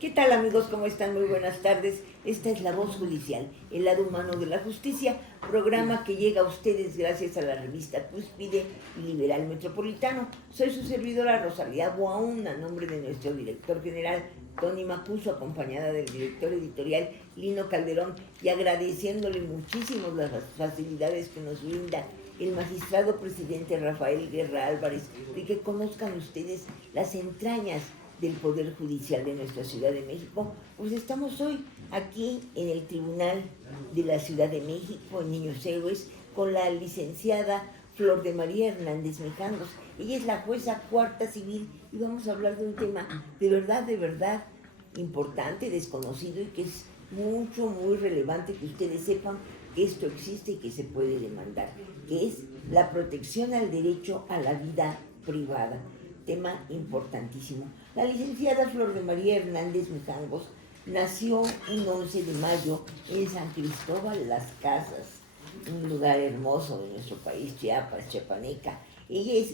¿Qué tal, amigos? ¿Cómo están? Muy buenas tardes. Esta es La Voz Judicial, el lado humano de la justicia, programa que llega a ustedes gracias a la revista Cúspide y Liberal Metropolitano. Soy su servidora Rosalía Boaún, a nombre de nuestro director general Tony Macuso, acompañada del director editorial Lino Calderón, y agradeciéndole muchísimo las facilidades que nos brinda el magistrado presidente Rafael Guerra Álvarez, de que conozcan ustedes las entrañas del Poder Judicial de nuestra Ciudad de México. Pues estamos hoy aquí en el Tribunal de la Ciudad de México, en Niños Héroes, con la licenciada Flor de María Hernández Mijangos. Ella es la jueza cuarta civil y vamos a hablar de un tema de verdad importante, desconocido, y que es muy relevante que ustedes sepan que esto existe y que se puede demandar, que es la protección al derecho a la vida privada. Tema importantísimo. La licenciada Flor de María Hernández Mijangos nació un 11 de mayo en San Cristóbal Las Casas, un lugar hermoso de nuestro país, Chiapas, Chiapaneca. Ella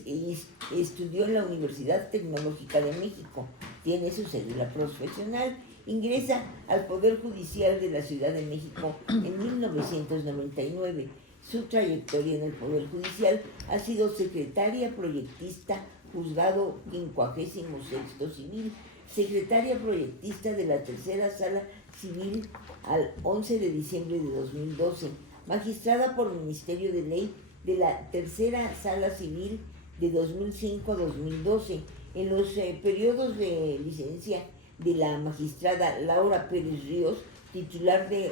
estudió en la Universidad Tecnológica de México, tiene su cédula profesional, ingresa al Poder Judicial de la Ciudad de México en 1999. Su trayectoria en el Poder Judicial ha sido secretaria proyectista, juzgado 56º civil, secretaria proyectista de la tercera sala civil al 11 de diciembre de 2012, magistrada por Ministerio de Ley de la tercera sala civil de 2005 a 2012. En los periodos de licencia de la magistrada Laura Pérez Ríos, titular de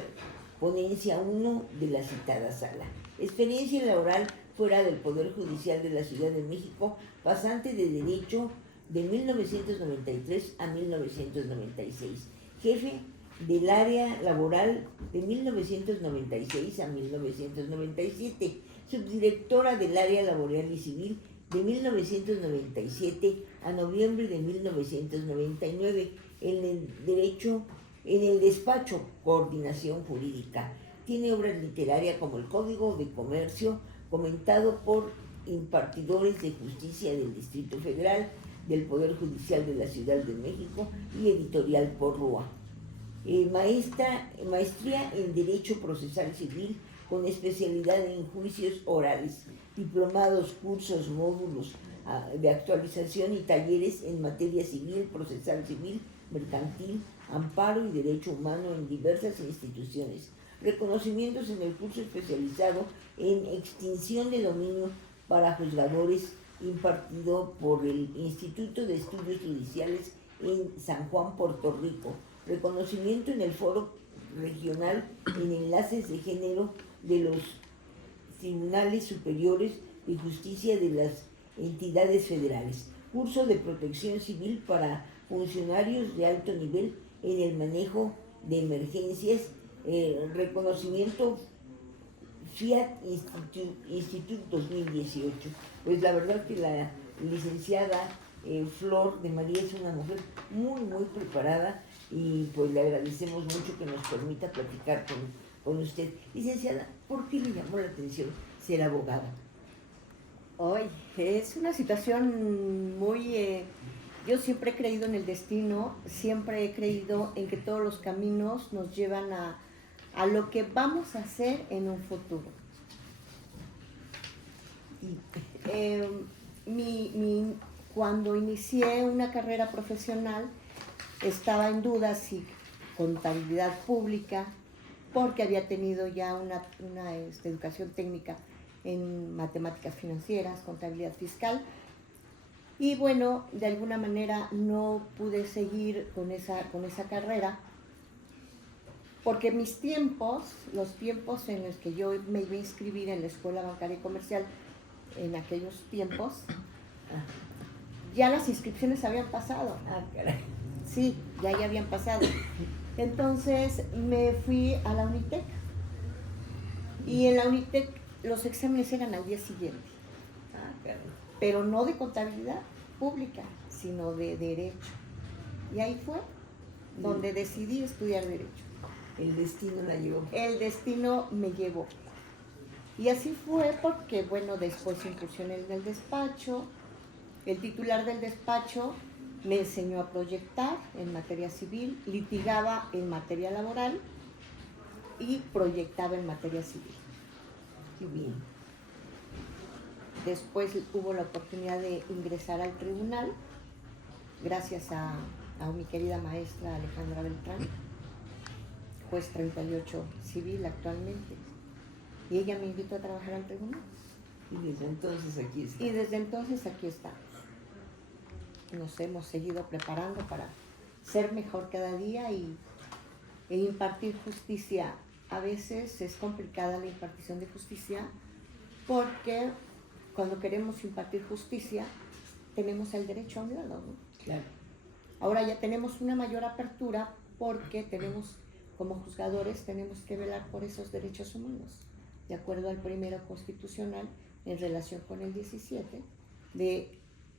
ponencia 1 de la citada sala. Experiencia laboral fuera del Poder Judicial de la Ciudad de México, pasante de Derecho de 1993 a 1996, jefe del área laboral de 1996 a 1997, subdirectora del área laboral y civil de 1997 a noviembre de 1999, en el despacho Coordinación Jurídica. Tiene obras literarias como El Código de Comercio, comentado por impartidores de justicia del Distrito Federal, del Poder Judicial de la Ciudad de México y editorial Porrúa. Maestría en Derecho Procesal Civil con especialidad en juicios orales, diplomados, cursos, módulos de actualización y talleres en materia civil, procesal civil, mercantil, amparo y derecho humano en diversas instituciones. Reconocimientos en el curso especializado en extinción de dominio para juzgadores, impartido por el Instituto de Estudios Judiciales en San Juan, Puerto Rico. Reconocimiento en el Foro Regional en Enlaces de Género de los Tribunales Superiores de Justicia de las entidades federales. Curso de protección civil para funcionarios de alto nivel en el manejo de emergencias. Reconocimiento Fiat Institute 2018. Pues la verdad que la licenciada Flor de María es una mujer muy preparada, y pues le agradecemos mucho que nos permita platicar con usted. Licenciada, ¿por qué le llamó la atención ser abogada? Hoy es una situación muy... yo siempre he creído en el destino, siempre he creído en que todos los caminos nos llevan a lo que vamos a hacer en un futuro. Cuando inicié una carrera profesional, estaba en duda si contabilidad pública, porque había tenido ya una educación técnica en matemáticas financieras, contabilidad fiscal, y bueno, de alguna manera no pude seguir con esa carrera, porque mis tiempos, los tiempos en los que yo me iba a inscribir en la Escuela Bancaria y Comercial, en aquellos tiempos, ya las inscripciones habían pasado. Caray. Sí, ya habían pasado. Entonces me fui a la Unitec, y en la Unitec los exámenes eran al día siguiente. Caray. Pero no de contabilidad pública, sino de derecho. Y ahí fue donde decidí estudiar derecho. El destino la llevó. El destino me llevó. Y así fue porque, bueno, después incursioné en el despacho. El titular del despacho Me enseñó a proyectar en materia civil, litigaba en materia laboral y proyectaba en materia civil. Qué bien. Después hubo la oportunidad de ingresar al tribunal, gracias a mi querida maestra Alejandra Beltrán, juez 38 civil actualmente. Y ella me invitó a trabajar al tribunal. Y desde entonces aquí está. Y desde entonces aquí estamos. Nos hemos seguido preparando para ser mejor cada día e impartir justicia. A veces es complicada la impartición de justicia porque cuando queremos impartir justicia tenemos el derecho a un lado, ¿no? Claro. Ahora ya tenemos una mayor apertura porque tenemos, como juzgadores, tenemos que velar por esos derechos humanos, de acuerdo al primero constitucional en relación con el 17, de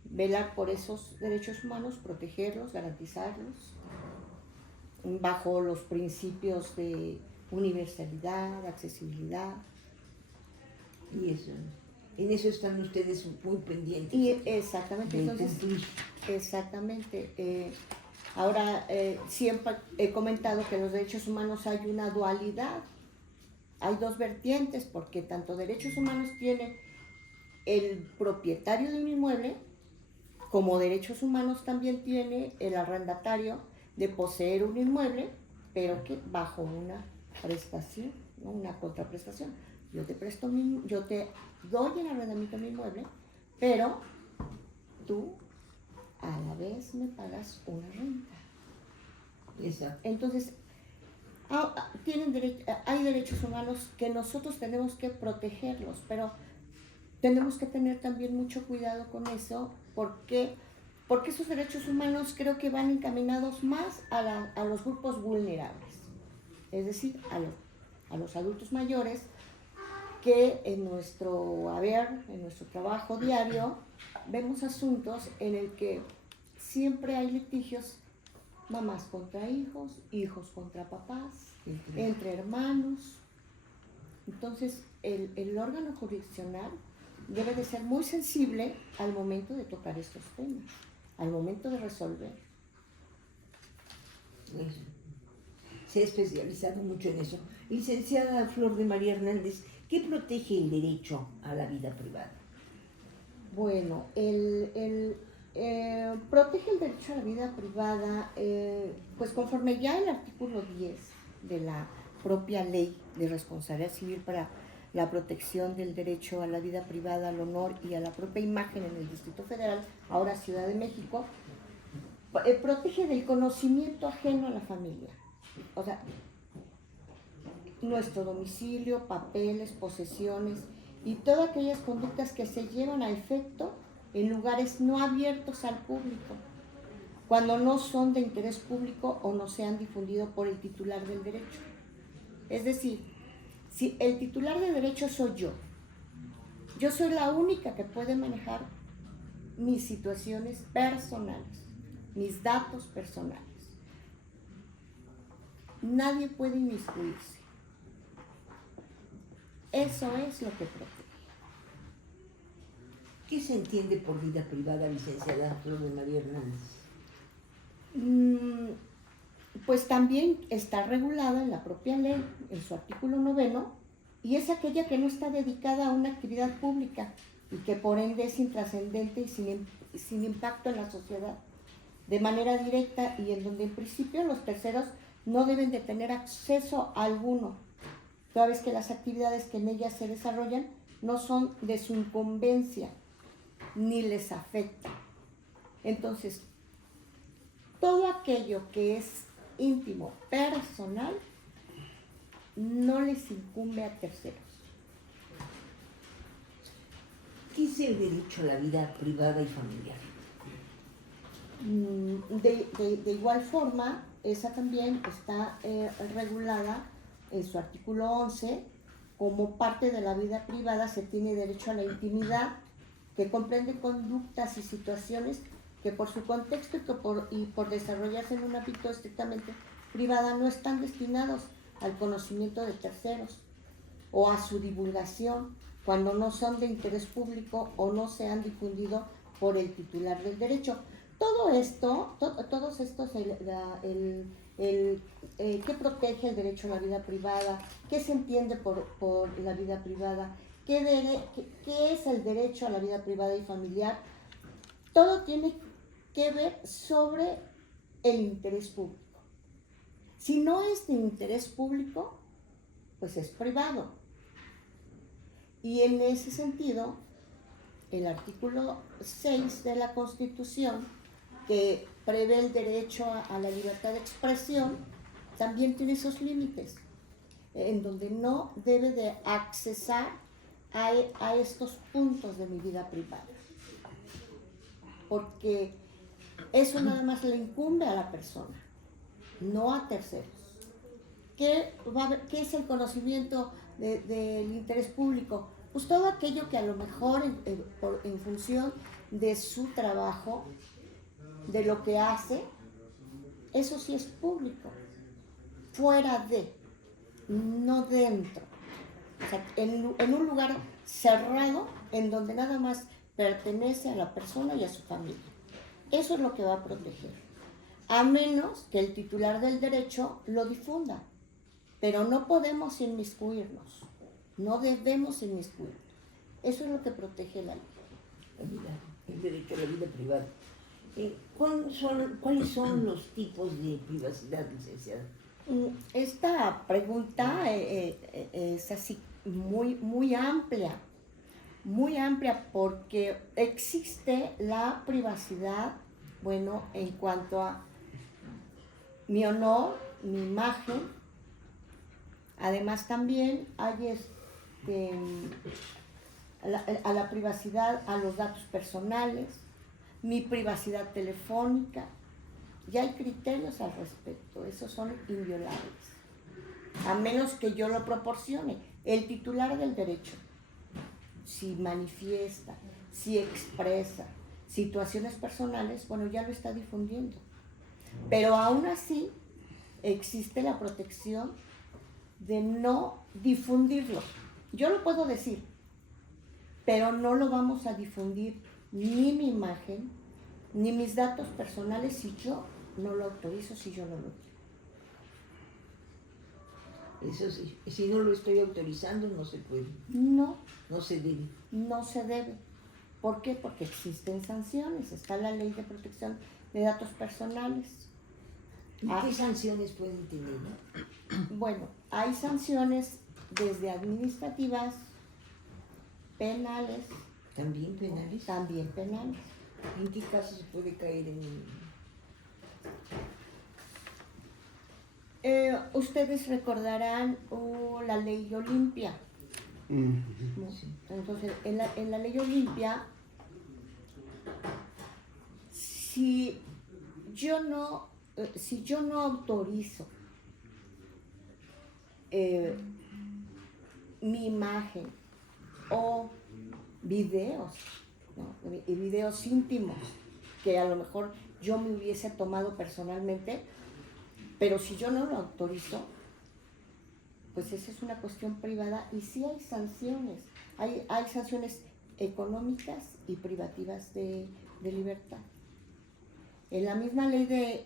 velar por esos derechos humanos, protegerlos, garantizarlos, bajo los principios de universalidad, accesibilidad. Y eso, en eso están ustedes muy pendientes. Y exactamente, de entonces, cumplir. exactamente. Ahora, siempre he comentado que en los derechos humanos hay una dualidad, hay dos vertientes, porque tanto derechos humanos tiene el propietario de un inmueble, como derechos humanos también tiene el arrendatario de poseer un inmueble, pero que bajo una prestación, ¿no? Una contraprestación. Yo te doy el arrendamiento de mi inmueble, pero tú a la vez me pagas una renta. Exacto. Entonces, hay derechos humanos que nosotros tenemos que protegerlos, pero tenemos que tener también mucho cuidado con eso, porque esos derechos humanos creo que van encaminados más a los grupos vulnerables, es decir, a los adultos mayores, que en nuestro haber, en nuestro trabajo diario, vemos asuntos en el que siempre hay litigios, mamás contra hijos, hijos contra papás, entre hermanos. Entonces, el órgano jurisdiccional debe de ser muy sensible al momento de tocar estos temas, al momento de resolver. Eso. Se ha especializado mucho en eso. Licenciada Flor de María Hernández, ¿qué protege el derecho a la vida privada? Bueno, protege el derecho a la vida privada, pues conforme ya el artículo 10 de la propia ley de responsabilidad civil para la protección del derecho a la vida privada, al honor y a la propia imagen en el Distrito Federal, ahora Ciudad de México, protege del conocimiento ajeno a la familia. O sea, nuestro domicilio, papeles, posesiones y todas aquellas conductas que se llevan a efecto en lugares no abiertos al público, cuando no son de interés público o no sean difundidos por el titular del derecho. Es decir, si el titular del derecho soy yo soy la única que puede manejar mis situaciones personales, mis datos personales. Nadie puede inmiscuirse. Eso es lo que protege. ¿Qué se entiende por vida privada, licenciada Flor de María Hernández? Pues también está regulada en la propia ley, en su artículo 9, y es aquella que no está dedicada a una actividad pública y que por ende es intrascendente y sin impacto en la sociedad, de manera directa, y en donde en principio los terceros no deben de tener acceso alguno, toda vez que las actividades que en ellas se desarrollan no son de su incumbencia ni les afecta. Entonces, todo aquello que es íntimo, personal, no les incumbe a terceros. ¿Qué es el derecho a la vida privada y familiar? De igual forma, esa también está regulada en su artículo 11. Como parte de la vida privada se tiene derecho a la intimidad, que comprende conductas y situaciones que por su contexto y por desarrollarse en un ámbito estrictamente privado no están destinados al conocimiento de terceros o a su divulgación cuando no son de interés público o no se han difundido por el titular del derecho. Todo esto, todos estos, ¿qué protege el derecho a la vida privada? ¿Qué se entiende por la vida privada? ¿Qué es el derecho a la vida privada y familiar? Todo tiene que ver sobre el interés público. Si no es de interés público, pues es privado. Y en ese sentido, el artículo 6 de la Constitución, que prevé el derecho a la libertad de expresión, también tiene esos límites, en donde no debe de accesar a estos puntos de mi vida privada. Porque eso nada más le incumbe a la persona, no a terceros. ¿Qué es el conocimiento del interés público? Pues todo aquello que a lo mejor en función de su trabajo, de lo que hace, eso sí es público, fuera de, no dentro. O sea, en un lugar cerrado en donde nada más pertenece a la persona y a su familia. Eso es lo que va a proteger, a menos que el titular del derecho lo difunda. Pero no podemos inmiscuirnos, no debemos inmiscuirnos. Eso es lo que protege la ley. El derecho a la vida privada. ¿Cuáles son los tipos de privacidad, licenciada? Esta pregunta es así muy amplia porque existe la privacidad, bueno, en cuanto a mi honor, mi imagen. Además también hay a la privacidad, a los datos personales, mi privacidad telefónica. Ya hay criterios al respecto, esos son inviolables, a menos que yo lo proporcione. El titular del derecho, si manifiesta, si expresa situaciones personales, bueno, ya lo está difundiendo. Pero aún así existe la protección de no difundirlo. Yo lo puedo decir, pero no lo vamos a difundir ni mi imagen, ni mis datos personales si yo no lo autorizo, si yo no lo quiero. Eso sí, si no lo estoy autorizando, no se puede. No. No se debe. No se debe. ¿Por qué? Porque existen sanciones. Está la Ley de Protección de Datos Personales. ¿Y qué sanciones pueden tener? Bueno, hay sanciones desde administrativas, penales. ¿También penales? También penales. ¿En qué caso se puede caer en...? Ustedes recordarán la Ley Olimpia. Entonces, en la Ley Olimpia, si yo no autorizo mi imagen o videos, ¿no? Y videos íntimos que a lo mejor yo me hubiese tomado personalmente, pero si yo no lo autorizo, pues esa es una cuestión privada y sí hay sanciones. Hay sanciones económicas y privativas de libertad. En la misma ley de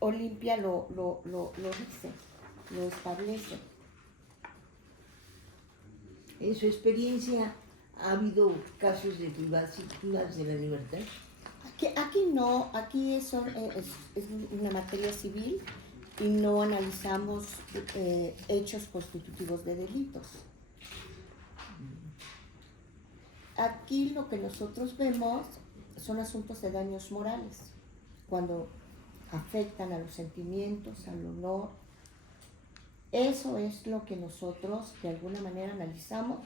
Olimpia lo dice, lo establece. ¿En su experiencia ha habido casos de privacidad de la libertad? Aquí no, aquí es una materia civil y no analizamos hechos constitutivos de delitos. Aquí lo que nosotros vemos son asuntos de daños morales, cuando afectan a los sentimientos, al honor. Eso es lo que nosotros de alguna manera analizamos,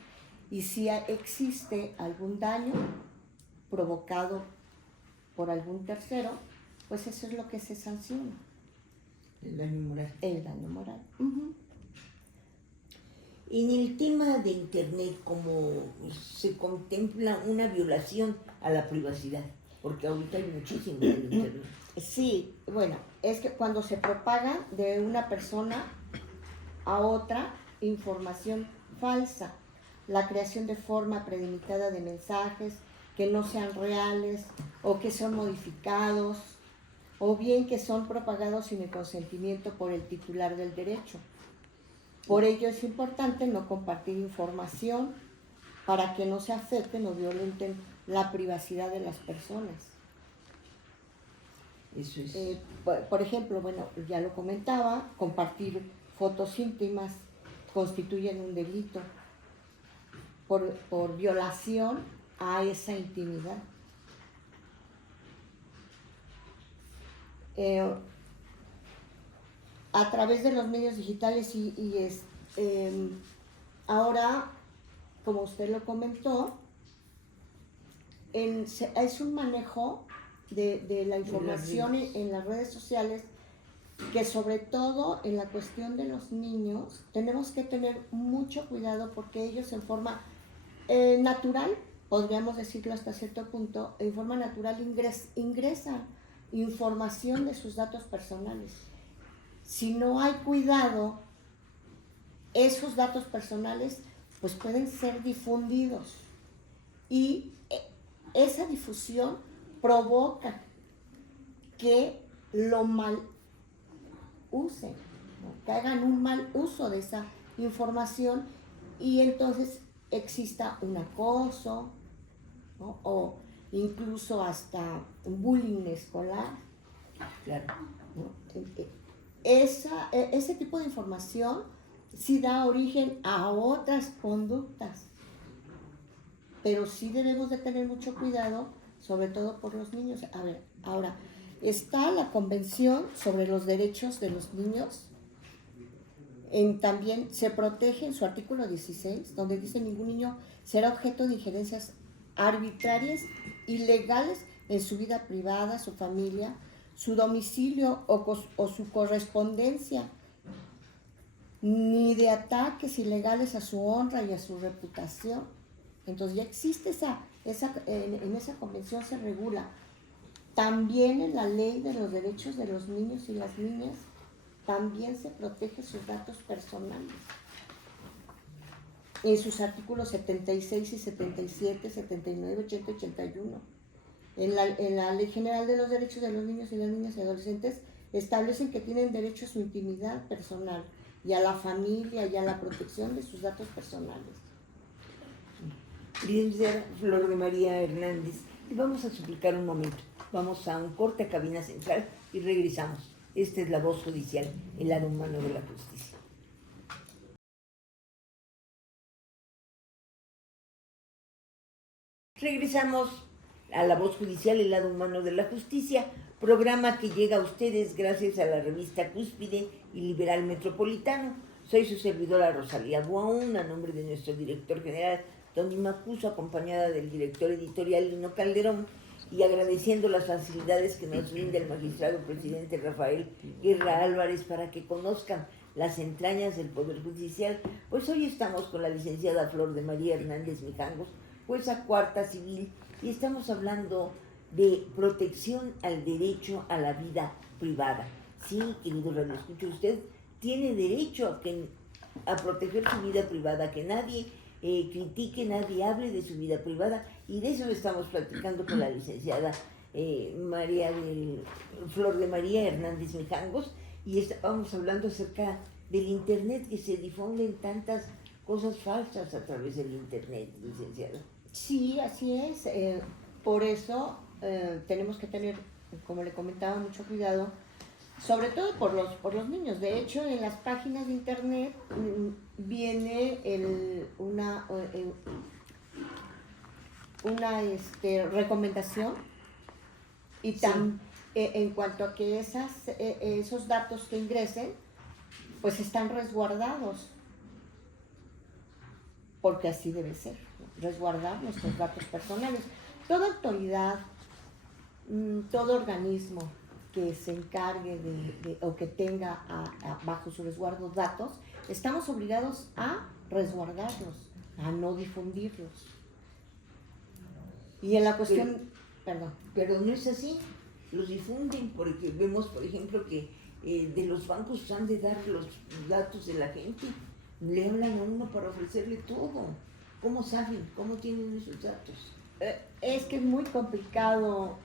y si existe algún daño provocado por algún tercero, pues eso es lo que se sanciona. El daño moral. El daño moral. En el tema de Internet, ¿cómo se contempla una violación a la privacidad? Porque ahorita hay muchísimo en Internet. Sí, bueno, es que cuando se propaga de una persona a otra información falsa, la creación de forma premeditada de mensajes que no sean reales o que son modificados, o bien que son propagados sin el consentimiento por el titular del derecho. Por ello es importante no compartir información para que no se afecten o violenten la privacidad de las personas. Eso es. Por ejemplo, bueno, ya lo comentaba, compartir fotos íntimas constituyen un delito por violación a esa intimidad. A través de los medios digitales ahora, como usted lo comentó, es un manejo de la información en las redes sociales, que sobre todo en la cuestión de los niños tenemos que tener mucho cuidado, porque ellos en forma natural, podríamos decirlo hasta cierto punto, en forma natural ingresan información de sus datos personales. Si no hay cuidado, esos datos personales pues pueden ser difundidos, y esa difusión provoca que lo mal usen, ¿no? Que hagan un mal uso de esa información, y entonces exista un acoso, ¿no? O incluso hasta un bullying escolar. Claro. ¿No? Ese tipo de información sí da origen a otras conductas, pero sí debemos de tener mucho cuidado, sobre todo por los niños. A ver, ahora, está la Convención sobre los Derechos de los Niños. También se protege en su artículo 16, donde dice: ningún niño será objeto de injerencias arbitrarias, ilegales en su vida privada, su familia, su domicilio o su correspondencia, ni de ataques ilegales a su honra y a su reputación. Entonces ya existe en esa convención se regula. También en la ley de los derechos de los niños y las niñas también se protege sus datos personales. En sus artículos 76 y 77, 79, 80 y 81. En la Ley General de los Derechos de los Niños y las Niñas y Adolescentes establecen que tienen derecho a su intimidad personal y a la familia y a la protección de sus datos personales. Licenciada Flor de María Hernández, le vamos a suplicar un momento. Vamos a un corte a cabina central y regresamos. Esta es La Voz Judicial, el lado humano de la justicia. Regresamos a La Voz Judicial, el lado humano de la justicia, programa que llega a ustedes gracias a la revista Cúspide y Liberal Metropolitano. Soy su servidora Rosalía Buaún, a nombre de nuestro director general, Tony Macuso, acompañada del director editorial Lino Calderón, y agradeciendo las facilidades que nos brinda el magistrado presidente Rafael Guerra Álvarez para que conozcan las entrañas del Poder Judicial, pues hoy estamos con la licenciada Flor de María Hernández Mijangos, jueza cuarta civil, y estamos hablando de protección al derecho a la vida privada. Sí, querido radioescucha, usted tiene derecho a proteger su vida privada, que nadie critique, nadie hable de su vida privada, y de eso estamos platicando con la licenciada Flor de María Hernández Mijangos, y estábamos hablando acerca del internet, que se difunden tantas cosas falsas a través del internet, licenciada. Sí, así es. Por eso tenemos que tener, como le comentaba, mucho cuidado, sobre todo por los niños. De hecho, en las páginas de internet viene una recomendación, y Sí. En cuanto a que esos datos que ingresen pues están resguardados, porque así debe ser, ¿no? Resguardar nuestros datos personales. Toda autoridad, todo organismo que se encargue o que tenga bajo su resguardo datos, estamos obligados a resguardarlos, a no difundirlos. Y en la cuestión, Pero no es así, los difunden, porque vemos, por ejemplo, que de los bancos han de dar los datos de la gente, le hablan a uno para ofrecerle todo. ¿Cómo saben? ¿Cómo tienen esos datos? Es que es muy complicado,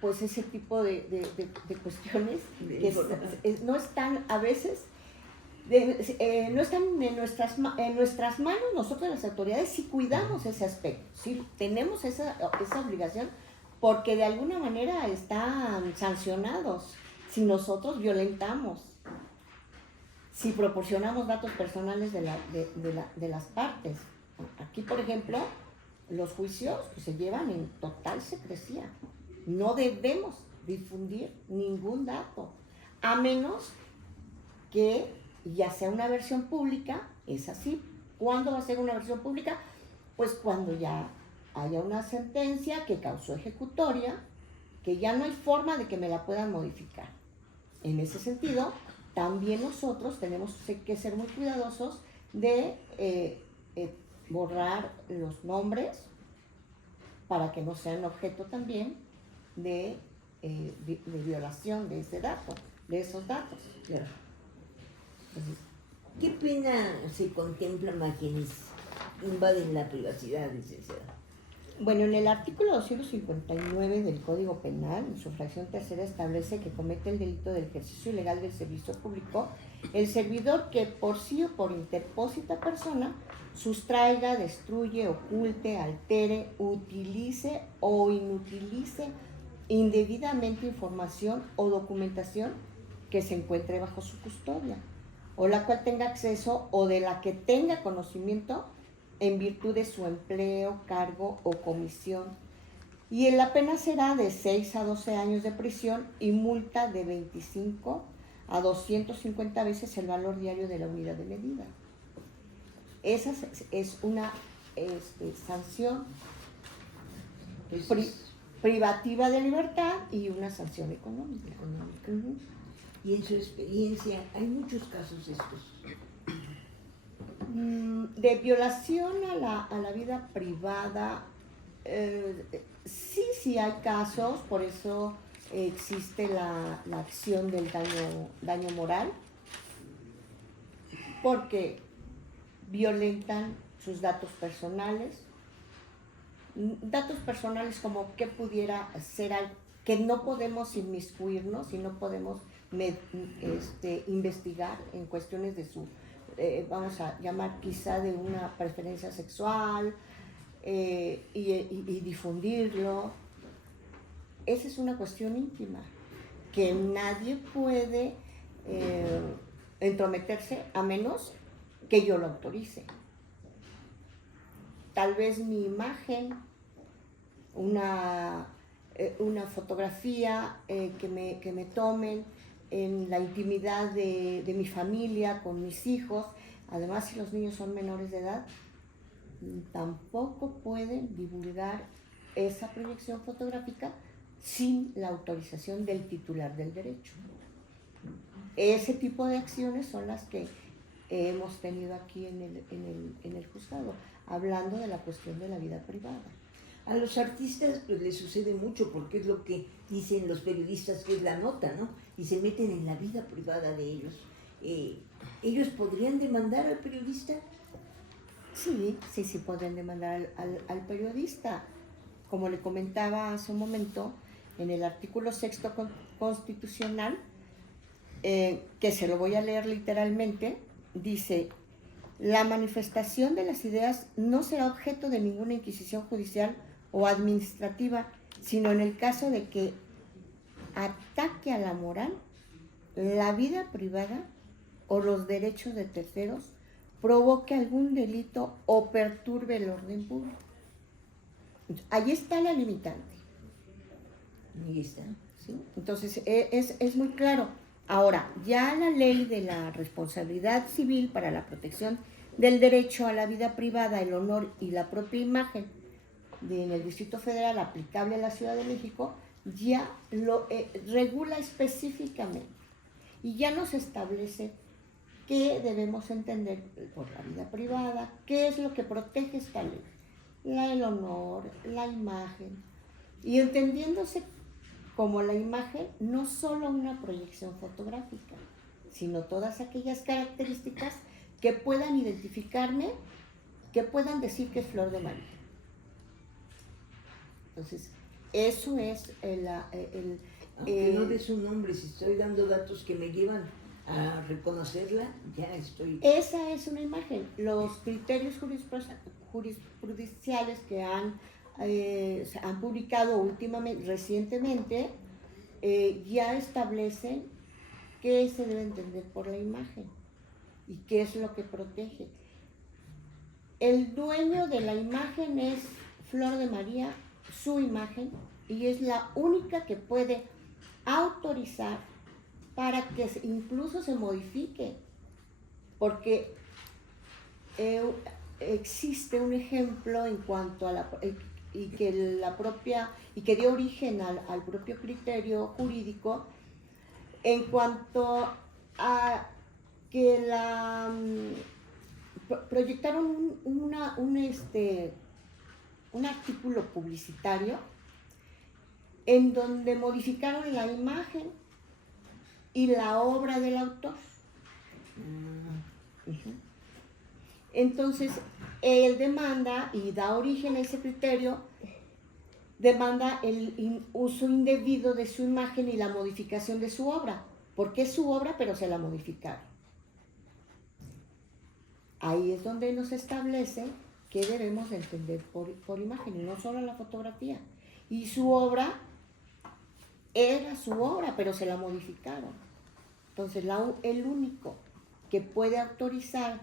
pues ese tipo de cuestiones que no están a veces, no están en nuestras manos. Nosotros las autoridades sí cuidamos ese aspecto, sí tenemos esa obligación, porque de alguna manera están sancionados si nosotros violentamos, si proporcionamos datos personales de las partes. Aquí, por ejemplo, los juicios se llevan en total secrecía. No debemos difundir ningún dato, a menos que ya sea una versión pública. Es así. ¿Cuándo va a ser una versión pública? Pues cuando ya haya una sentencia que causó ejecutoria, que ya no hay forma de que me la puedan modificar. En ese sentido, también nosotros tenemos que ser muy cuidadosos de borrar los nombres para que no sean objeto también de violación de ese dato, de esos datos. Claro. Entonces, ¿qué pena se contempla a quienes invaden la privacidad, licenciada? Bueno, en el artículo 259 del Código Penal, en su fracción tercera, establece que comete el delito del ejercicio ilegal del servicio público el servidor que por sí o por interpósita persona sustraiga, destruye, oculte, altere, utilice o inutilice indebidamente información o documentación que se encuentre bajo su custodia, o la cual tenga acceso o de la que tenga conocimiento en virtud de su empleo, cargo o comisión. Y la pena será de 6 a 12 años de prisión y multa de 25 a 250 veces el valor diario de la unidad de medida. Esa es una sanción privativa de libertad y una sanción económica. Uh-huh. Y en su experiencia, ¿hay muchos casos estos? De violación a la vida privada, sí hay casos. Por eso existe la acción del daño moral, porque violentan sus datos personales como que pudiera ser algo que no podemos inmiscuirnos y no podemos investigar en cuestiones de su vamos a llamar quizá de una preferencia sexual, y difundirlo. Esa es una cuestión íntima que nadie puede entrometerse a menos que yo lo autorice. Tal vez mi imagen, una fotografía que me tomen en la intimidad de mi familia, con mis hijos. Además, si los niños son menores de edad, tampoco pueden divulgar esa proyección fotográfica sin la autorización del titular del derecho. Ese tipo de acciones son las que hemos tenido aquí en el juzgado, hablando de la cuestión de la vida privada. A los artistas pues les sucede mucho, porque es lo que dicen los periodistas que es la nota, ¿no? Y se meten en la vida privada de ellos. ¿Ellos podrían demandar al periodista? Sí, podrían demandar al periodista. Como le comentaba hace un momento, en el artículo 6 constitucional, que se lo voy a leer literalmente, dice: la manifestación de las ideas no será objeto de ninguna inquisición judicial o administrativa, sino en el caso de que ataque a la moral, la vida privada o los derechos de terceros, provoque algún delito o perturbe el orden público. Ahí está la limitante. Ahí está. ¿Sí? Entonces, es muy claro. Ahora, ya la ley de la responsabilidad civil para la protección del derecho a la vida privada, el honor y la propia imagen en el Distrito Federal, aplicable a la Ciudad de México, ya lo regula específicamente y ya nos establece qué debemos entender por la vida privada, qué es lo que protege esta ley, el honor, la imagen, y entendiéndose como la imagen no solo una proyección fotográfica, sino todas aquellas características que puedan identificarme, que puedan decir que es Flor de María. Entonces, eso es Aunque no de su nombre, si estoy dando datos que me llevan a reconocerla, ya estoy... Esa es una imagen. Los criterios jurisprudenciales que se han publicado recientemente, ya establecen qué se debe entender por la imagen y qué es lo que protege. El dueño de la imagen es Flor de María, su imagen, y es la única que puede autorizar para que incluso se modifique, porque existe un ejemplo en cuanto a y que dio origen al propio criterio jurídico en cuanto a que proyectaron un artículo publicitario en donde modificaron la imagen y la obra del autor. Entonces, él demanda y da origen a ese criterio, demanda el uso indebido de su imagen y la modificación de su obra, porque es su obra, pero se la modificaron. Ahí es donde nos establece qué debemos entender por imagen, y no solo la fotografía. Y su obra era su obra, pero se la modificaron. Entonces, el único que puede autorizar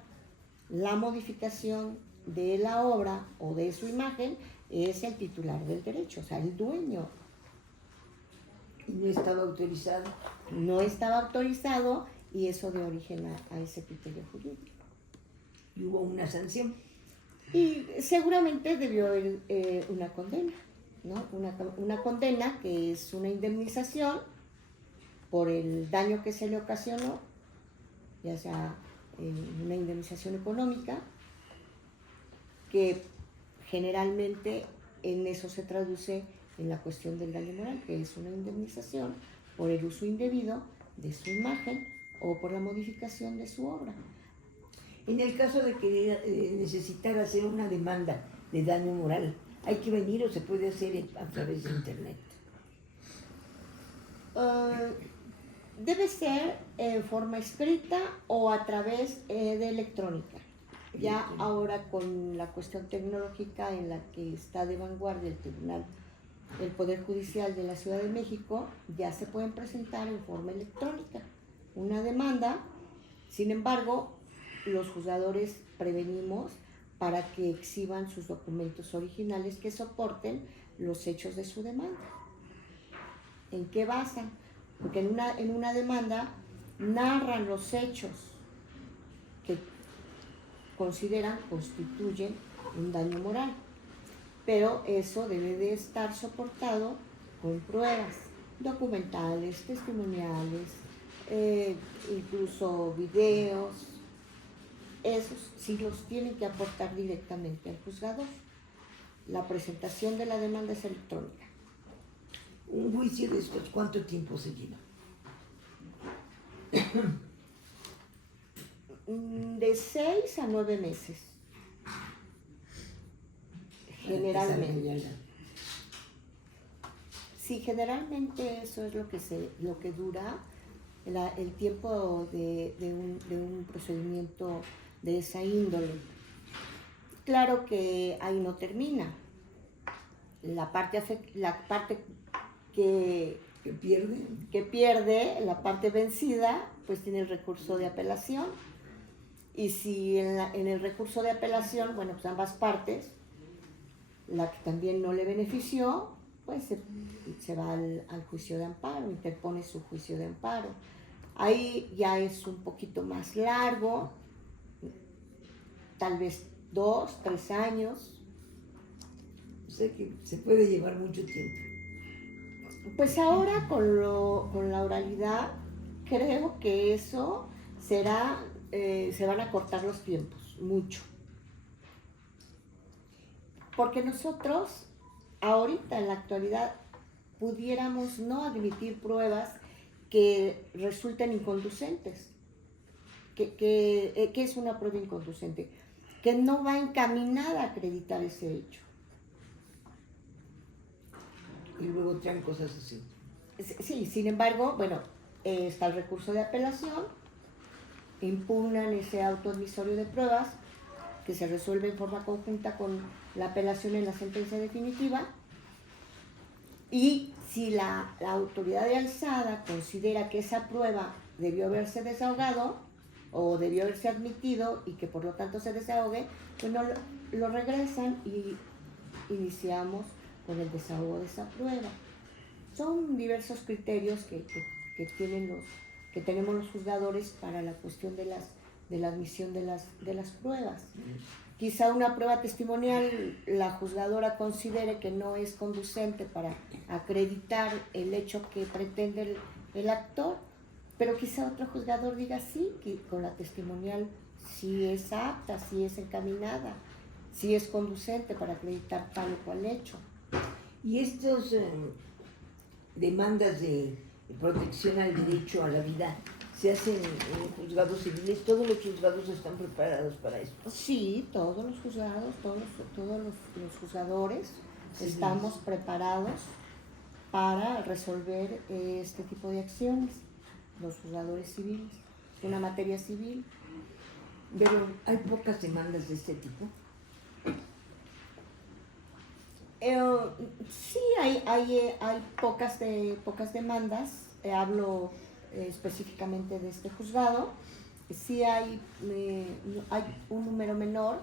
la modificación de la obra o de su imagen es el titular del derecho, o sea, el dueño. ¿Y no estaba autorizado? No estaba autorizado, y eso dio origen a ese criterio jurídico. ¿Y hubo una sanción? Y seguramente debió haber una condena, ¿no? Una condena que es una indemnización por el daño que se le ocasionó, ya sea una indemnización económica, que generalmente en eso se traduce en la cuestión del daño moral, que es una indemnización por el uso indebido de su imagen o por la modificación de su obra. En el caso de que necesitara hacer una demanda de daño moral, ¿hay que venir o se puede hacer a través de internet? Debe ser en forma escrita o a través de electrónica. Ya ahora con la cuestión tecnológica en la que está de vanguardia el Poder Judicial de la Ciudad de México, ya se pueden presentar en forma electrónica una demanda. Sin embargo, los juzgadores prevenimos para que exhiban sus documentos originales que soporten los hechos de su demanda. ¿En qué basan? Porque en una demanda narran los hechos que constituyen un daño moral, pero eso debe de estar soportado con pruebas documentales, testimoniales, incluso videos. Esos sí los tienen que aportar directamente al juzgador. La presentación de la demanda es electrónica. ¿Un juicio de estos cuánto tiempo se lleva? De 6 a 9 meses. Generalmente. Sí, generalmente eso es lo que dura el tiempo de un procedimiento de esa índole. Claro que ahí no termina. La parte que pierde, la parte vencida, pues tiene el recurso de apelación. Y si en el recurso de apelación, bueno, pues ambas partes, la que también no le benefició, pues se va al juicio de amparo, interpone su juicio de amparo. Ahí ya es un poquito más largo, tal vez 2, 3 años. O sea que se puede llevar mucho tiempo. Pues ahora con la oralidad, creo que eso se van a cortar los tiempos, mucho. Porque nosotros, ahorita en la actualidad, pudiéramos no admitir pruebas que resulten inconducentes. ¿Qué es una prueba inconducente? Que no va encaminada a acreditar ese hecho. Y luego traen cosas así. Sí, sin embargo, bueno, está el recurso de apelación, impugnan ese auto admisorio de pruebas que se resuelve en forma conjunta con la apelación en la sentencia definitiva, y si la autoridad de alzada considera que esa prueba debió haberse desahogado o debió haberse admitido y que por lo tanto se desahogue, pues no lo regresan y iniciamos con el desahogo de esa prueba. Son diversos criterios que tenemos los juzgadores para la cuestión de la admisión de las pruebas. Quizá una prueba testimonial la juzgadora considere que no es conducente para acreditar el hecho que pretende el actor, pero quizá otro juzgador diga sí, que con la testimonial sí es apta, sí es encaminada, sí es conducente para acreditar tal o cual hecho. Y estos demandas de protección al derecho a la vida se hacen en juzgados civiles. ¿Todos los juzgados están preparados para esto? Sí, todos los juzgados, todos los juzgadores estamos preparados para resolver este tipo de acciones, los juzgadores civiles, una materia civil. Pero hay pocas demandas de este tipo. Sí, hay pocas demandas. Hablo específicamente de este juzgado. Sí hay un número menor,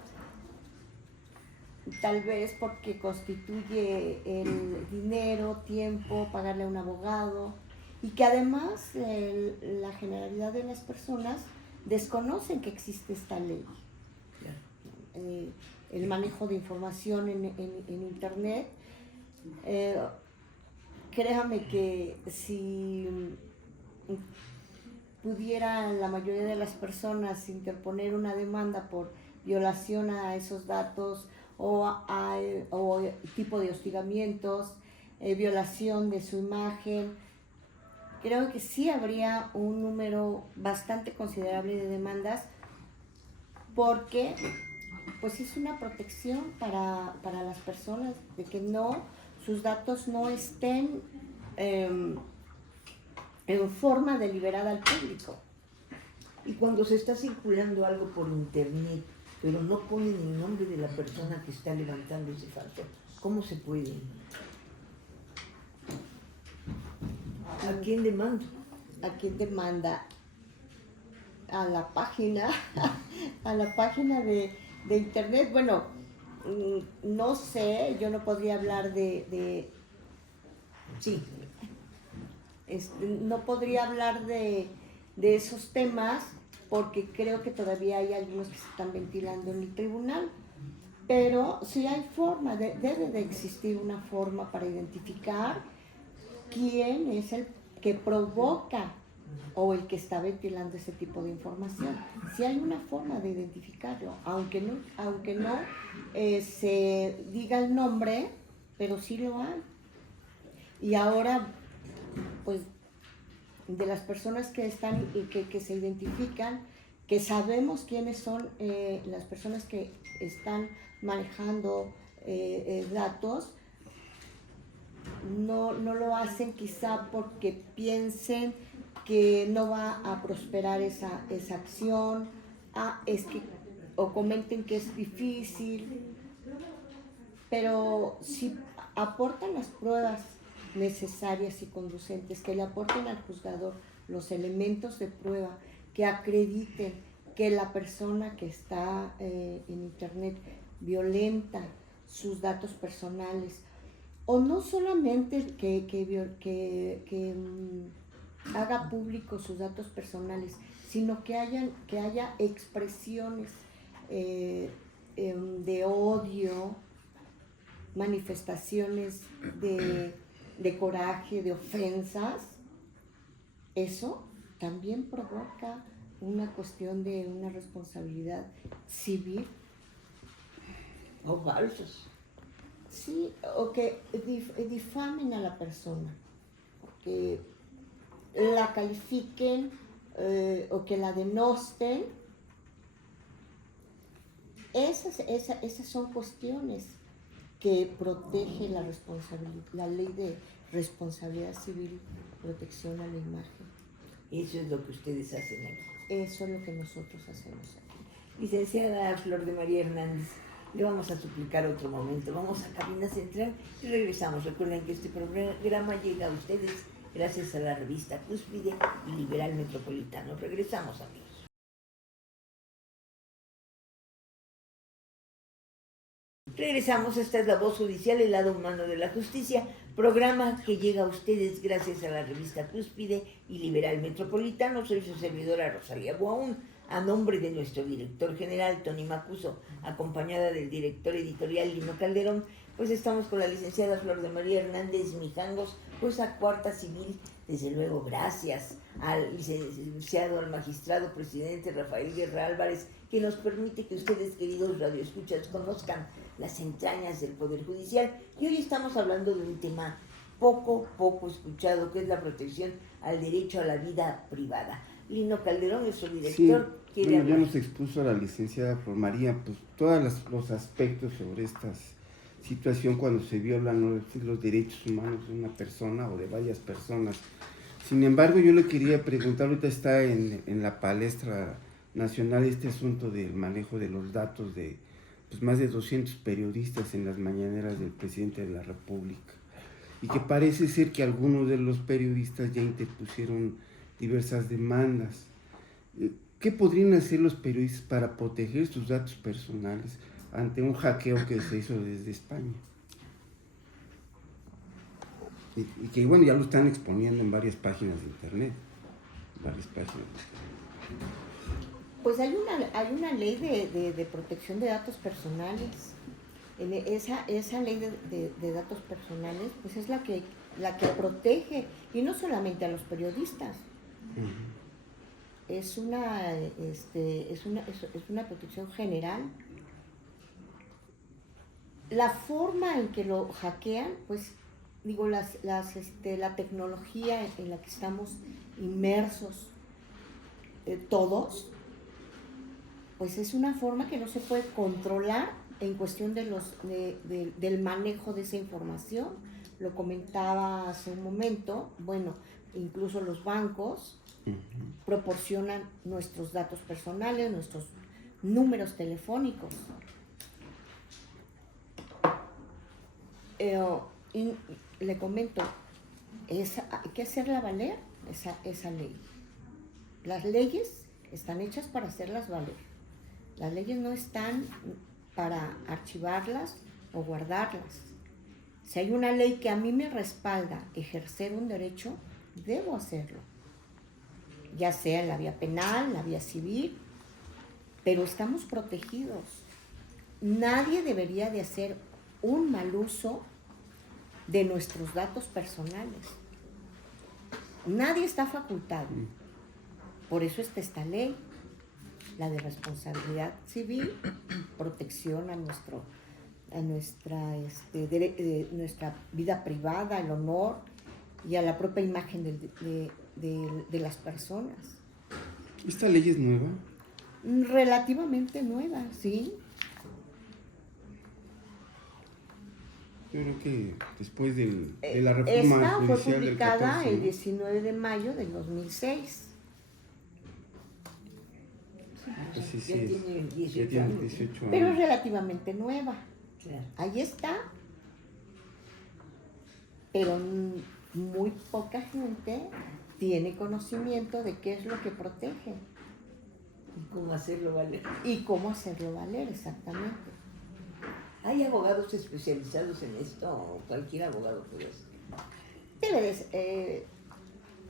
tal vez porque constituye el dinero, tiempo, pagarle a un abogado, y que además la generalidad de las personas desconocen que existe esta ley. El manejo de información en internet, créame que si pudiera la mayoría de las personas interponer una demanda por violación a esos datos o tipo de hostigamientos, violación de su imagen, creo que sí habría un número bastante considerable de demandas, porque pues es una protección para las personas, de que sus datos no estén en forma deliberada al público. Y cuando se está circulando algo por internet, pero no ponen el nombre de la persona que está levantando ese falso, ¿cómo se puede? ¿A quién demanda? ¿A quién demanda? A la página, a la página de internet. Bueno, no sé, yo no podría hablar sí. No podría hablar de esos temas, porque creo que todavía hay algunos que se están ventilando en el tribunal, pero sí hay forma, debe de existir una forma para identificar quién es el que provoca o el que está ventilando ese tipo de información. Sí hay una forma de identificarlo, aunque no se diga el nombre, pero sí lo hay. Y ahora, pues, de las personas que están y que se identifican, que sabemos quiénes son las personas que están manejando datos, no lo hacen quizá porque piensen que no va a prosperar esa acción, o comenten que es difícil, pero si aportan las pruebas necesarias y conducentes, que le aporten al juzgador los elementos de prueba que acrediten que la persona que está en internet violenta sus datos personales, o no solamente que haga público sus datos personales, sino que haya expresiones de odio, manifestaciones de coraje, de ofensas. Eso también provoca una cuestión de una responsabilidad civil. O falsos. Sí, o que difamen a la persona, que la califiquen o que la denosten. Esas son cuestiones que protege la responsabilidad, la ley de responsabilidad civil, protección a la imagen. Eso es lo que ustedes hacen aquí. Eso es lo que nosotros hacemos aquí. Licenciada Flor de María Hernández, le vamos a suplicar otro momento. Vamos a cabina central y regresamos. Recuerden que este programa llega a ustedes gracias a la revista Cúspide y Liberal Metropolitano. Regresamos, amigos. Regresamos, esta es La Voz Judicial, el lado humano de la justicia, programa que llega a ustedes gracias a la revista Cúspide y Liberal Metropolitano. Soy su servidora Rosalía Buaún, a nombre de nuestro director general Tony Macuso, acompañada del director editorial Lino Calderón, pues estamos con la licenciada Flor de María Hernández Mijangos, pues a Cuarta Civil, desde luego gracias al licenciado, al magistrado presidente Rafael Guerra Álvarez, que nos permite que ustedes, queridos radioescuchas, conozcan las entrañas del Poder Judicial. Y hoy estamos hablando de un tema poco escuchado, que es la protección al derecho a la vida privada. Lino Calderón, nuestro director, sí, quiere bueno, ya nos expuso la licenciada Flor María pues todos los aspectos sobre esta situación cuando se violan los derechos humanos de una persona o de varias personas. Sin embargo, yo le quería preguntar, ahorita está en la palestra nacional este asunto del manejo de los datos de pues, más de 200 periodistas en las mañaneras del presidente de la República, y que parece ser que algunos de los periodistas ya interpusieron diversas demandas. ¿Qué podrían hacer los periodistas para proteger sus datos personales ante un hackeo que se hizo desde España? Y que bueno, ya lo están exponiendo en varias páginas de internet. Pues hay una ley de protección de datos personales. Esa ley de datos personales pues es la que protege, y no solamente a los periodistas. Uh-huh. Es una protección general. La forma en que lo hackean, pues digo, la tecnología en la que estamos inmersos todos, pues es una forma que no se puede controlar en cuestión del manejo de esa información. Lo comentaba hace un momento, bueno, incluso los bancos proporcionan nuestros datos personales, nuestros números telefónicos. Y le comento, hay que hacerla valer esa ley. Las leyes están hechas para hacerlas valer. Las leyes no están para archivarlas o guardarlas. Si hay una ley que a mí me respalda ejercer un derecho, debo hacerlo. Ya sea en la vía penal, la vía civil, pero estamos protegidos. Nadie debería de hacer un mal uso de nuestros datos personales. Nadie está facultado. Por eso está esta ley, la de responsabilidad civil, protección a nuestra vida privada, al honor y a la propia imagen de las personas. ¿Esta ley es nueva? Relativamente nueva, sí. Yo creo que después de la reforma esta judicial fue publicada del 14, el 19 de mayo del 2006. Pues sí, ya tiene 18 años. Pero es relativamente nueva. Claro. Ahí está. Pero muy poca gente tiene conocimiento de qué es lo que protege. ¿Y cómo hacerlo valer? Y cómo hacerlo valer, exactamente. ¿Hay abogados especializados en esto o cualquier abogado puede ser?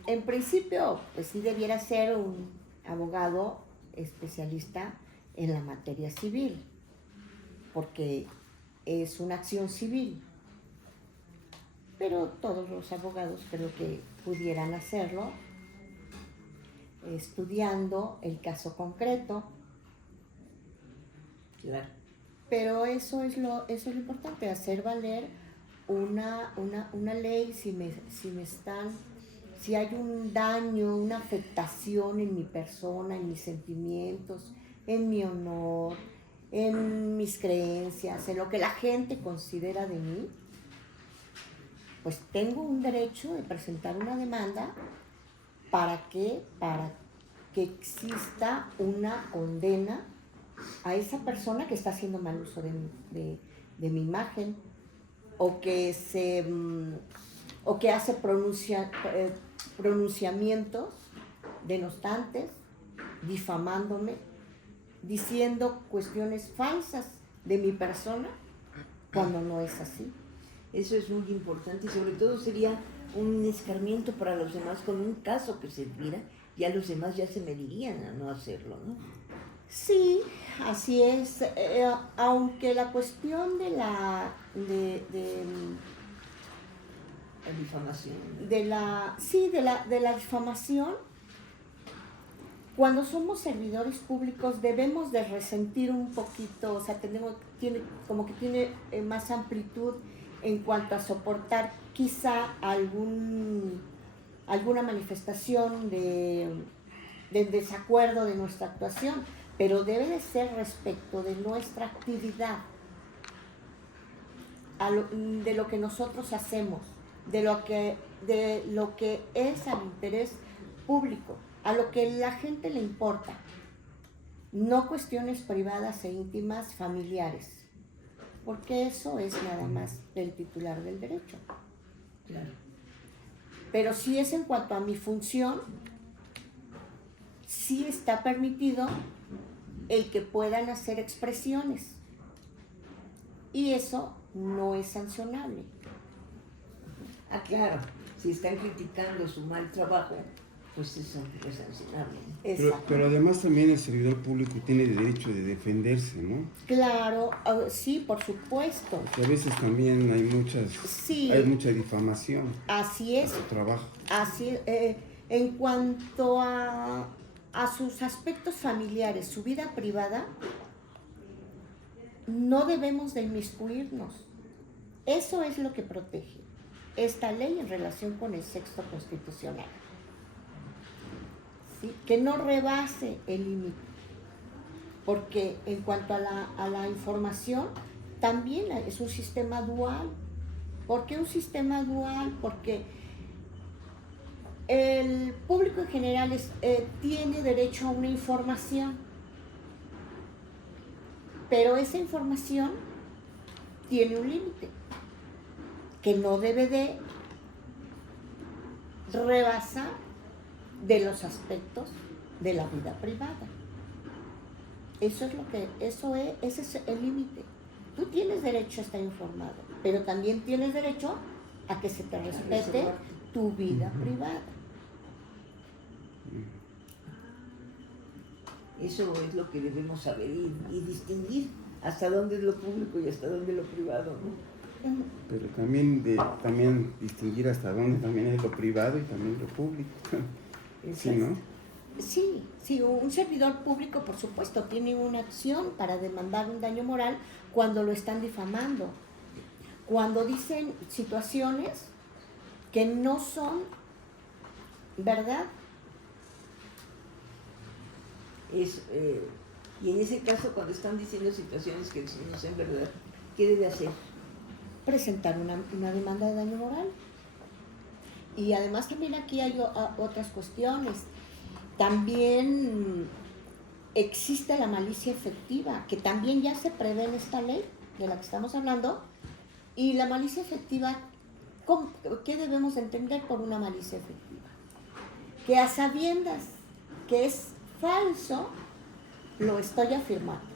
En principio, pues sí debiera ser un abogado especialista en la materia civil, porque es una acción civil. Pero todos los abogados creo que pudieran hacerlo, estudiando el caso concreto. Claro. Pero eso es lo importante, hacer valer una ley si hay un daño, una afectación en mi persona, en mis sentimientos, en mi honor, en mis creencias, en lo que la gente considera de mí, pues tengo un derecho de presentar una demanda. ¿Para qué? Para que exista una condena a esa persona que está haciendo mal uso de mi imagen, o que hace pronunciamientos denostantes, difamándome, diciendo cuestiones falsas de mi persona cuando no es así. Eso es muy importante y sobre todo sería un escarmiento para los demás con un caso que se diera, ya los demás ya se medirían a no hacerlo, ¿no? Sí, así es, aunque la cuestión de la difamación. de la difamación, cuando somos servidores públicos debemos de resentir un poquito, o sea, tiene más amplitud en cuanto a soportar quizá alguna manifestación de desacuerdo de nuestra actuación, pero debe de ser respecto de nuestra actividad, de lo que nosotros hacemos, de lo que es al interés público, a lo que la gente le importa, no cuestiones privadas e íntimas familiares, porque eso es nada más del titular del derecho. Claro. Pero si es en cuanto a mi función, sí está permitido el que puedan hacer expresiones, y eso no es sancionable. Ah, claro, si están criticando su mal trabajo, pues eso es sancionable. Pero además también el servidor público tiene el derecho de defenderse, ¿no? Claro, sí, por supuesto. Porque a veces también hay mucha difamación. Así es. En su trabajo. Así, en cuanto a sus aspectos familiares, su vida privada, no debemos de inmiscuirnos. Eso es lo que protege esta ley en relación con el texto constitucional. ¿Sí? Que no rebase el límite. Porque en cuanto a la información, también es un sistema dual. ¿Por qué un sistema dual? Porque el público en general tiene derecho a una información, pero esa información tiene un límite que no debe de rebasar de los aspectos de la vida privada. Ese es el límite. Tú tienes derecho a estar informado, pero también tienes derecho a que se te respete tu vida privada. Eso es lo que debemos saber y distinguir hasta dónde es lo público y hasta dónde es lo privado, ¿no? Pero también distinguir hasta dónde también es lo privado y también lo público. Sí, ¿no? Sí, un servidor público, por supuesto, tiene una acción para demandar un daño moral cuando lo están difamando, cuando dicen situaciones que no son verdad. Y en ese caso, cuando están diciendo situaciones que no son verdad, ¿qué debe hacer? Presentar una demanda de daño moral. Y además también aquí hay otras cuestiones. También existe la malicia efectiva, que también ya se prevé en esta ley de la que estamos hablando. Y la malicia efectiva, ¿qué debemos entender por una malicia efectiva? Que a sabiendas que es falso, lo estoy afirmando.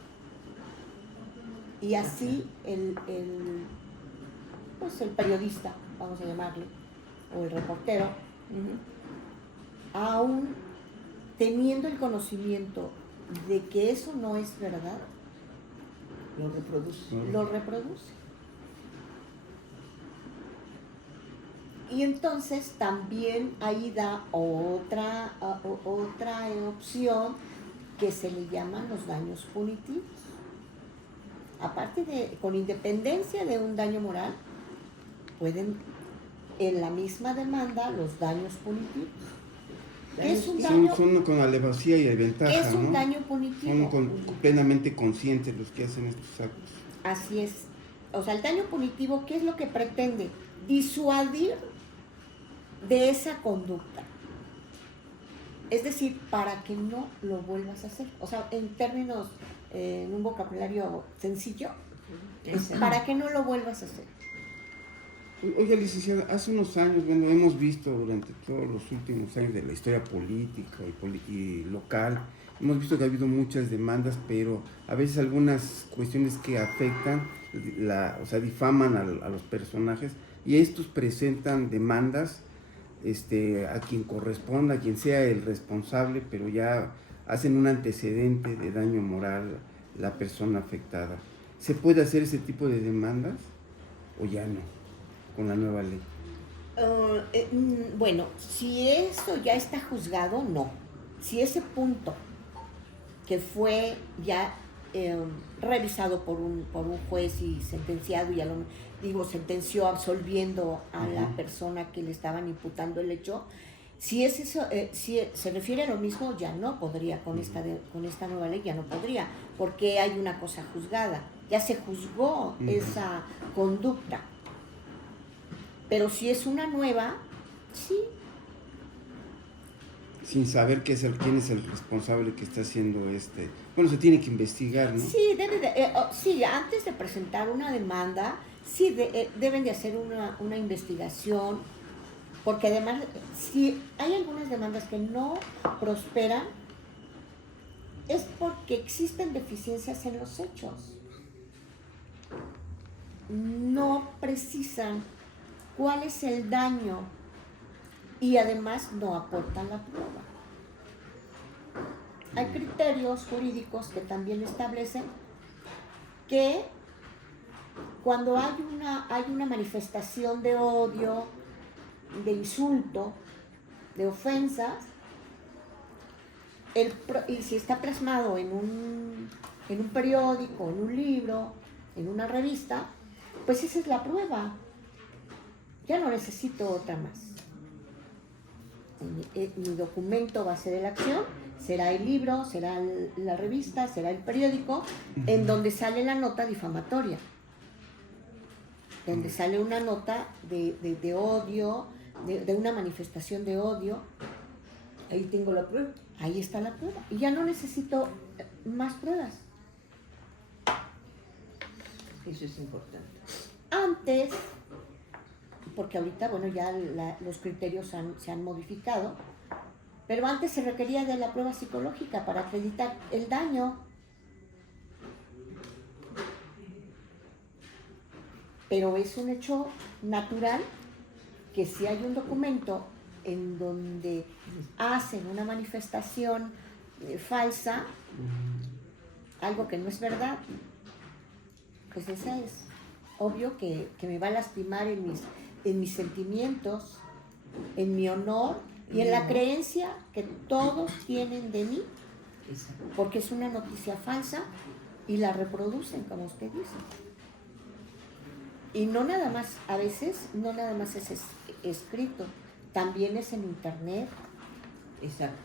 Y así el periodista, vamos a llamarle, o el reportero, aún teniendo el conocimiento de que eso no es verdad, lo reproduce. Y entonces también ahí da otra opción que se le llaman los daños punitivos. Aparte con independencia de un daño moral, pueden en la misma demanda los daños punitivos. ¿Qué es un Son, daño? son con alevosía y ventaja, ¿Qué es un ¿no? daño Son punitivo? plenamente conscientes los que hacen estos actos. Así es. O sea, el daño punitivo, ¿qué es lo que pretende? Disuadir de esa conducta. Es decir, para que no lo vuelvas a hacer. O sea, en términos, en un vocabulario sencillo, es para que no lo vuelvas a hacer. Oiga, licenciada, hace unos años, bueno, hemos visto durante todos los últimos años de la historia política y local, hemos visto que ha habido muchas demandas, pero a veces algunas cuestiones que afectan, o sea, difaman a los personajes, y estos presentan demandas a quien corresponda, a quien sea el responsable, pero ya hacen un antecedente de daño moral a la persona afectada. ¿Se puede hacer ese tipo de demandas o ya no, con la nueva ley? Bueno, si eso ya está juzgado, no. Si ese punto que fue ya revisado por un juez y sentenciado, sentenció absolviendo a la persona que le estaban imputando el hecho, si es eso, si se refiere a lo mismo, ya no podría, con esta nueva ley ya no podría, porque hay una cosa juzgada, ya se juzgó esa conducta. Pero si es una nueva, sí. Sin saber quién es el responsable que está haciendo Bueno, se tiene que investigar, ¿no? Sí, sí, antes de presentar una demanda, sí deben de hacer una investigación, porque además, si hay algunas demandas que no prosperan, es porque existen deficiencias en los hechos. No precisan cuál es el daño y además no aportan la prueba. Hay criterios jurídicos que también establecen que cuando hay una manifestación de odio, de insulto, de ofensas, y si está plasmado en un periódico, en un libro, en una revista, pues esa es la prueba. Ya no necesito otra más. Mi documento base de la acción será el libro, será la revista, será el periódico, en donde sale la nota difamatoria, donde sale una nota de odio, de una manifestación de odio. Ahí tengo la prueba. Ahí está la prueba. Y ya no necesito más pruebas. Eso es importante. Antes, porque ahorita, bueno, ya los criterios se han modificado, pero antes se requería de la prueba psicológica para acreditar el daño. Pero es un hecho natural que si hay un documento en donde hacen una manifestación falsa, algo que no es verdad, pues esa es obvio que me va a lastimar en mis sentimientos, en mi honor y en la creencia que todos tienen de mí, porque es una noticia falsa y la reproducen, como usted dice. Y no nada más, a veces, no nada más es escrito, también es en internet. Exacto.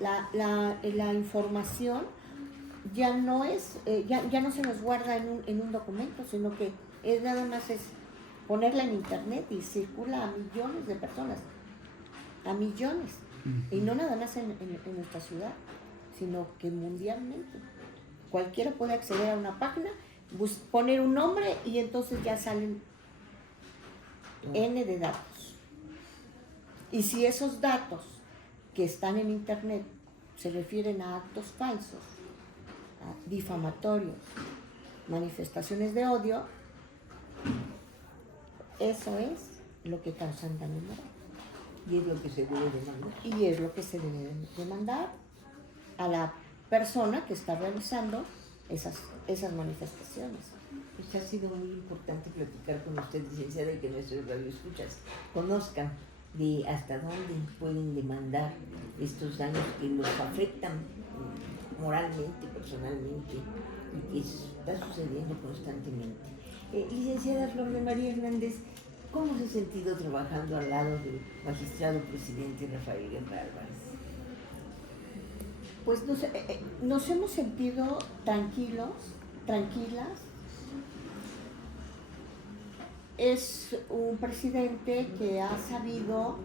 La información ya no es, ya no se nos guarda en un documento, sino que nada más es ponerla en internet y circula a millones de personas, a millones, y no nada más en nuestra ciudad, sino que mundialmente. Cualquiera puede acceder a una página, poner un nombre y entonces ya salen N de datos. Y si esos datos que están en internet se refieren a actos falsos, a difamatorios, manifestaciones de odio, eso es lo que causan daño moral. Y es lo que se debe demandar. Y es lo que se debe demandar a la persona que está realizando esas manifestaciones. Pues ha sido muy importante platicar con usted, licenciada, y que nuestros radioescuchas conozcan de hasta dónde pueden demandar estos daños que los afectan moralmente, personalmente, y que está sucediendo constantemente. Licenciada Flor de María Hernández, ¿Cómo se ha sentido trabajando al lado del magistrado presidente Rafael Guerra Álvarez? Pues nos hemos sentido tranquilas. Es un presidente que ha sabido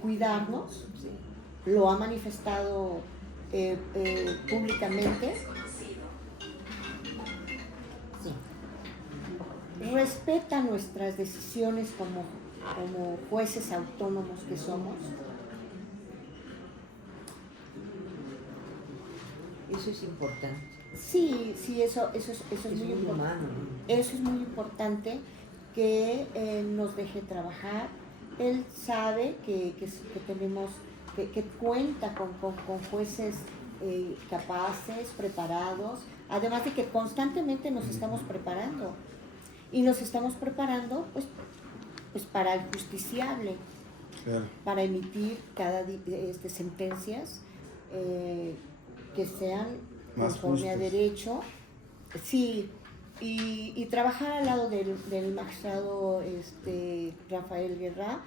cuidarnos, Sí. lo ha manifestado públicamente. Sí. Respeta nuestras decisiones como jueces autónomos que somos. Eso es importante. Sí, eso es muy importante. Humano, ¿no? Eso es muy importante, que nos deje trabajar. Él sabe que tenemos, que cuenta con jueces capaces, preparados, además de que constantemente nos estamos preparando. Y nos estamos preparando pues para el justiciable, Claro. para emitir cada sentencias que sean Más conforme a justas. derecho. Sí, y trabajar al lado del magistrado Rafael Guerra,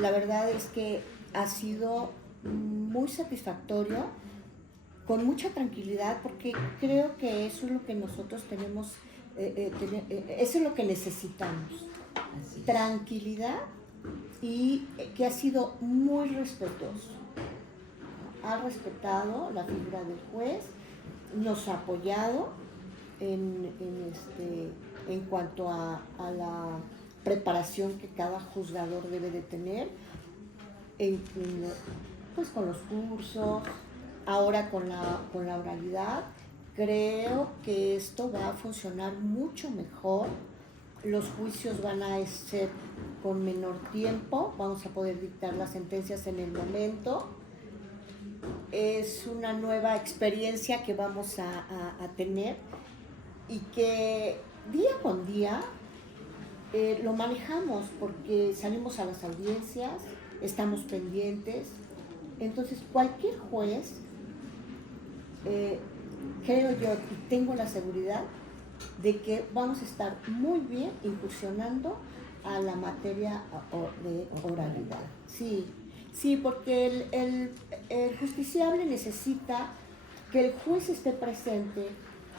la verdad es que ha sido muy satisfactorio, con mucha tranquilidad, porque creo que eso es lo que nosotros tenemos, eso es lo que necesitamos. Así es. Tranquilidad, y que ha sido muy respetuoso. Ha respetado la figura del juez, nos ha apoyado en cuanto a la preparación que cada juzgador debe de tener, pues con los cursos, ahora con la oralidad. Creo que esto va a funcionar mucho mejor. Los juicios van a ser con menor tiempo, vamos a poder dictar las sentencias en el momento. Es una nueva experiencia que vamos a tener, y que día con día lo manejamos, porque salimos a las audiencias, estamos pendientes. Entonces cualquier juez, creo yo y tengo la seguridad de que vamos a estar muy bien incursionando a la materia de oralidad. Sí, porque el justiciable necesita que el juez esté presente,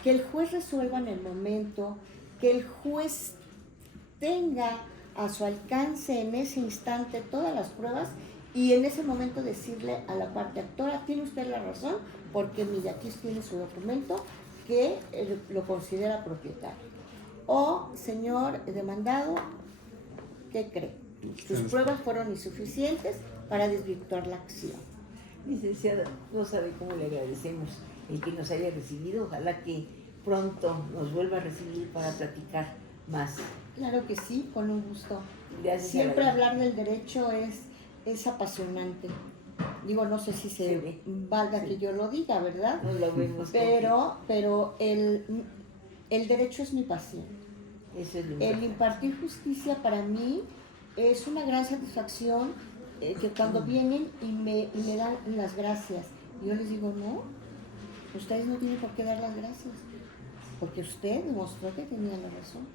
que el juez resuelva en el momento, que el juez tenga a su alcance en ese instante todas las pruebas, y en ese momento decirle a la parte actora: tiene usted la razón, porque mire, aquí tiene su documento que lo considera propietario. O, señor demandado, ¿qué cree? Sus pruebas fueron insuficientes para desvirtuar la acción. Licenciada, no sabe cómo le agradecemos el que nos haya recibido. Ojalá que pronto nos vuelva a recibir para platicar más. Claro que sí, con un gusto. Gracias. Siempre hablar del derecho es apasionante. Digo, no sé si se valga que yo lo diga, ¿verdad? No lo vemos. Pero el derecho es mi pasión. Eso es lo El importante. impartir justicia para mí es una gran satisfacción, que cuando vienen y me dan las gracias, yo les digo: no, ustedes no tienen por qué dar las gracias, porque usted demostró que tenía la razón.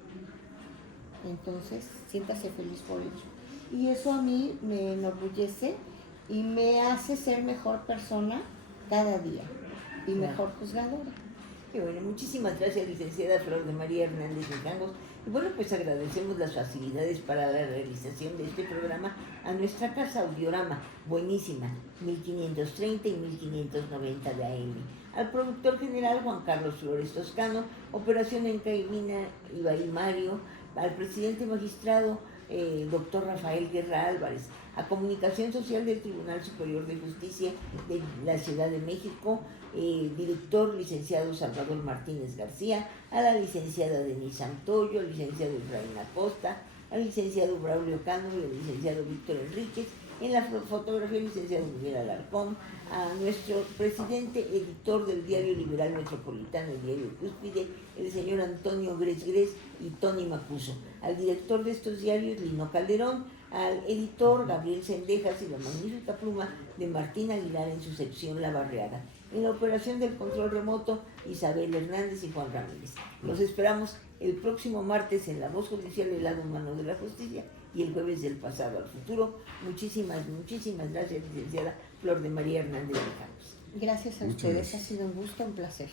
Entonces, siéntase feliz por ello. Y eso a mí me enorgullece y me hace ser mejor persona cada día y mejor juzgadora. Y bueno, muchísimas gracias, licenciada Flor de María Hernández Mijangos. Y bueno, pues agradecemos las facilidades para la realización de este programa a nuestra casa Audiorama, buenísima, 1530 y 1590 de AM. Al productor general Juan Carlos Flores Toscano, operación en cabina Ibaí Mario, al presidente magistrado doctor Rafael Guerra Álvarez, a Comunicación Social del Tribunal Superior de Justicia de la Ciudad de México, director licenciado Salvador Martínez García, a la licenciada Denise Santoyo, al licenciado Efraín Acosta, al licenciado Braulio Cano y al licenciado Víctor Enríquez, en la fotografía el licenciado Miguel Alarcón, a nuestro presidente editor del Diario Liberal Metropolitano, el Diario Cúspide, el señor Antonio Gres y Tony Macuso, al director de estos diarios, Lino Calderón, al editor Gabriel Sendejas y la magnífica pluma de Martín Aguilar en su sección La Barriada. En la operación del control remoto, Isabel Hernández y Juan Ramírez. Los esperamos el próximo martes en La Voz Judicial, el lado humano de la justicia, y el jueves del pasado al futuro. Muchísimas gracias, licenciada Flor de María Hernández de Campos. Gracias a Muchas ustedes, gracias. ha sido un gusto, un placer.